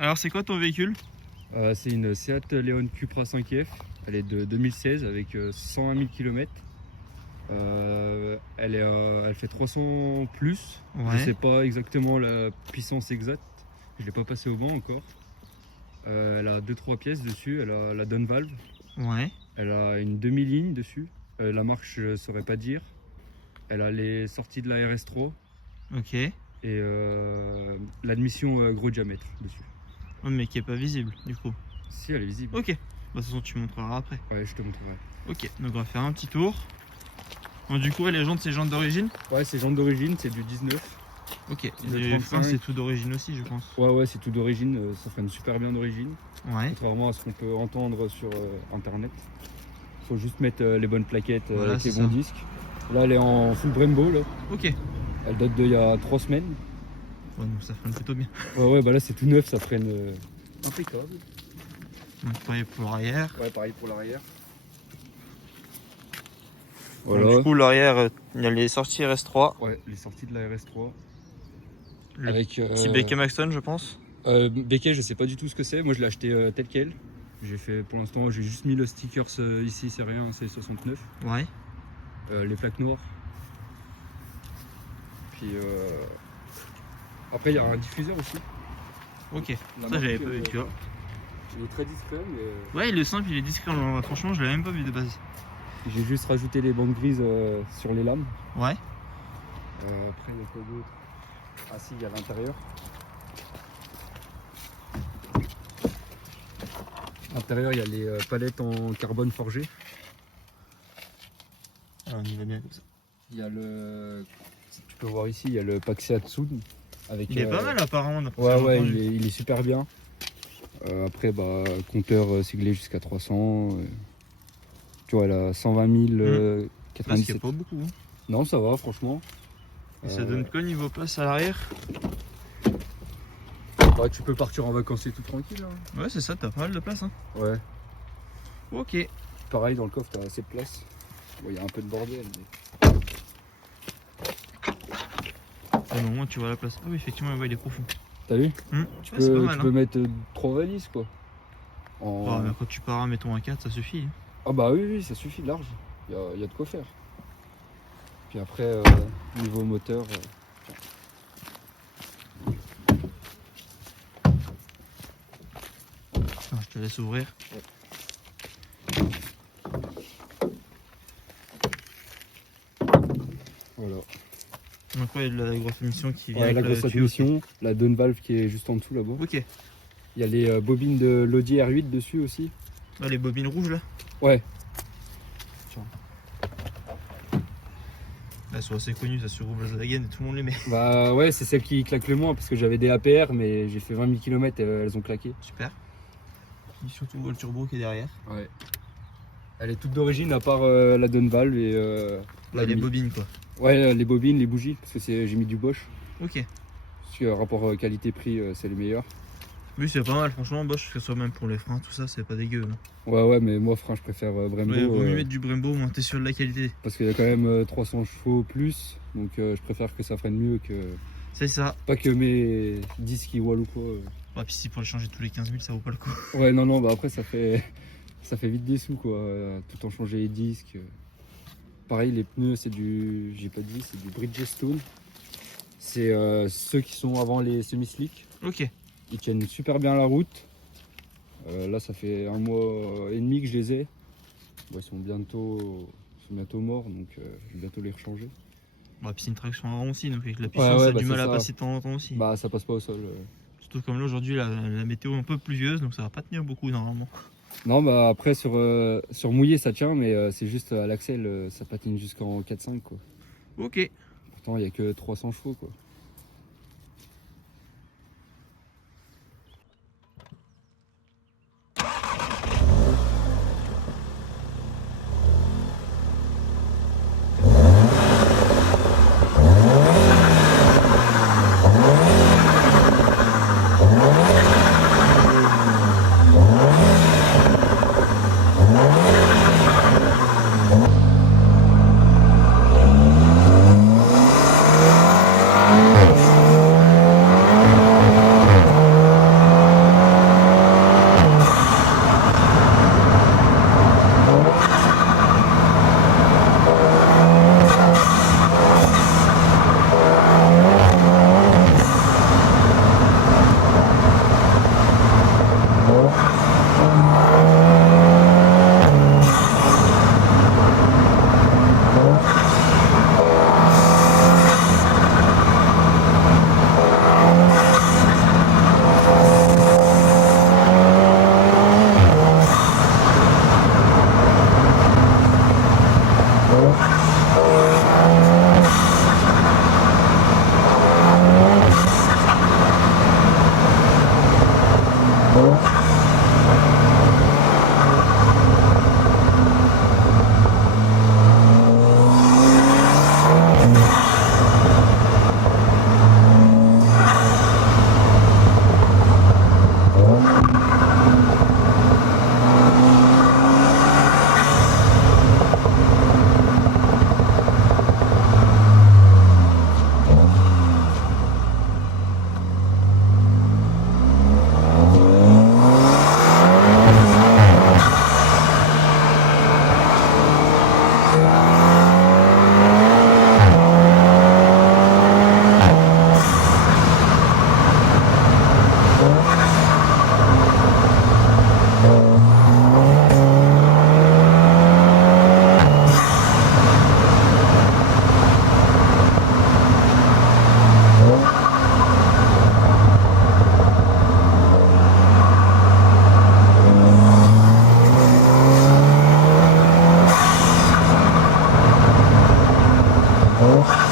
Alors c'est quoi ton véhicule? C'est une Seat Leon Cupra 5F. Elle est de 2016 avec 101 000 km. Elle fait 300 plus. Ouais. Je sais pas exactement la puissance exacte. Je l'ai pas passé au vent encore. Elle a 2-3 pièces dessus. Elle a la down valve. Ouais. Elle a une demi-ligne dessus. La marque je saurais pas dire. Elle a les sorties de la RS3 Ok. et l'admission gros diamètre dessus. Oh, mais qui est pas visible du coup. Si, elle est visible. Ok. Bah, de toute façon tu montreras après. Ouais, je te montrerai. Ok. Donc on va faire un petit tour. Donc du coup les jantes c'est jantes d'origine? Ouais, c'est jantes d'origine, c'est du 19. Ok. Le Les 35. freins c'est tout d'origine aussi je pense. Ouais, c'est tout d'origine. Ça freine super bien d'origine. Ouais. Contrairement à ce qu'on peut entendre sur internet. Faut juste mettre les bonnes plaquettes Voilà, avec les c'est bons ça. disques. Là, elle est en full Brembo. Là. Ok. Elle date d'il y a 3 semaines. Ouais, donc ça freine plutôt bien. Ouais, bah là c'est tout neuf, ça freine impeccable. Donc pareil pour l'arrière. Ouais, pareil pour l'arrière. Donc, du coup l'arrière il y a les sorties RS3. Ouais, les sorties de la RS3. Le Avec petit Beckham Maxton je pense. Becquet, je sais pas du tout ce que c'est. Moi, je l'ai acheté tel quel. J'ai fait, pour l'instant, j'ai juste mis le stickers ici, c'est rien, c'est 69. Ouais. Les plaques noires. Puis après, il y a un diffuseur aussi. Ok. La Ça j'avais marque, pas vu tu vois. Il est très discret, mais Ouais il est simple, il est discret. Franchement je l'avais même pas vu de base. j'ai juste rajouté les bandes grises sur les lames. Ouais. Après, il y a quoi d'autre? Ah si, il y a l'intérieur. À l'intérieur, il y a les palettes en carbone forgé. Alors, on y va bien comme ça. Il y a le... Tu peux voir ici, il y a le Paxeat Sound. Avec, Il est pas mal apparemment. d'après ce Ouais, que j'ai ouais, entendu. il est super bien. Après, bah, compteur siglé jusqu'à 300. Tu vois, elle a 120 000, Ouais, ce qui 97. est pas beaucoup. Hein. Non, ça va, franchement. Et ça donne quoi niveau place à l'arrière? Bah, tu peux partir en vacances et tout tranquille. Hein. Ouais, c'est ça, t'as pas mal de place. Hein. Ouais. Ok. Pareil, dans le coffre, t'as assez de place. Bon, il y a un peu de bordel. Mais... Ah non, tu vois la place. Ah oui, effectivement, ouais, il est profond. T'as vu? Tu c'est pas mal. Tu peux mettre 3 valises, quoi. Oh, mais quand tu pars, mettons un 4, ça suffit. Hein. Ah bah oui, ça suffit, large. Il y a de quoi faire. Puis après, niveau moteur... Je te laisse ouvrir. Voilà. Donc ouais, il y a la grosse émission qui vient Ouais, avec la le grosse tuyau. admission, la down valve qui est juste en dessous là-bas. Ok. Il y a les bobines de l'Audi R8 dessus aussi. Ah, les bobines rouges là. Ouais. Elles sont assez connues, ça sur Volkswagen et tout le monde les met. Bah ouais, c'est celle qui claque le moins parce que j'avais des APR mais j'ai fait 20 000 km et elles ont claqué. Super. Et surtout on voit le turbo qui est derrière. Ouais. Elle est toute d'origine à part la down valve et Là, les bobines quoi. Ouais, les bobines, les bougies parce que j'ai mis du Bosch. Ok. Parce que rapport qualité-prix, c'est les meilleurs. Oui, c'est pas mal, franchement, Bosch, que ce soit même pour les freins, tout ça, c'est pas dégueu. Hein. Ouais, mais moi, frein, je préfère Brembo. Ouais, vaut mieux mettre du Brembo, moins t'es sûr de la qualité. Parce qu'il y a quand même 300 chevaux plus, donc je préfère que ça freine mieux que. C'est ça. Pas que mes disques qui wall ou quoi. Ouais, puis si pour les changer tous les 15 000, ça vaut pas le coup. Ouais, non, bah après, ça fait vite des sous, quoi. Tout en changer les disques. Pareil, les pneus, c'est du. J'ai pas dit, c'est du Bridgestone. C'est ceux qui sont avant les semi-slick. Ok. Ils tiennent super bien la route. Là, ça fait 1 mois et demi que je les ai. Bon, ils sont bientôt morts, donc je vais bientôt les rechanger. Bah, puis c'est une traction à rond aussi, donc avec la puissance, ça a du mal à passer de temps en temps aussi. Bah, ça passe pas au sol. Surtout comme là, aujourd'hui, la météo est un peu pluvieuse, donc ça va pas tenir beaucoup normalement. Non, bah après, sur mouillé, ça tient, mais c'est juste à l'axel, ça patine jusqu'en 4-5, quoi. Ok. Pourtant, il n'y a que 300 chevaux, quoi. Bon.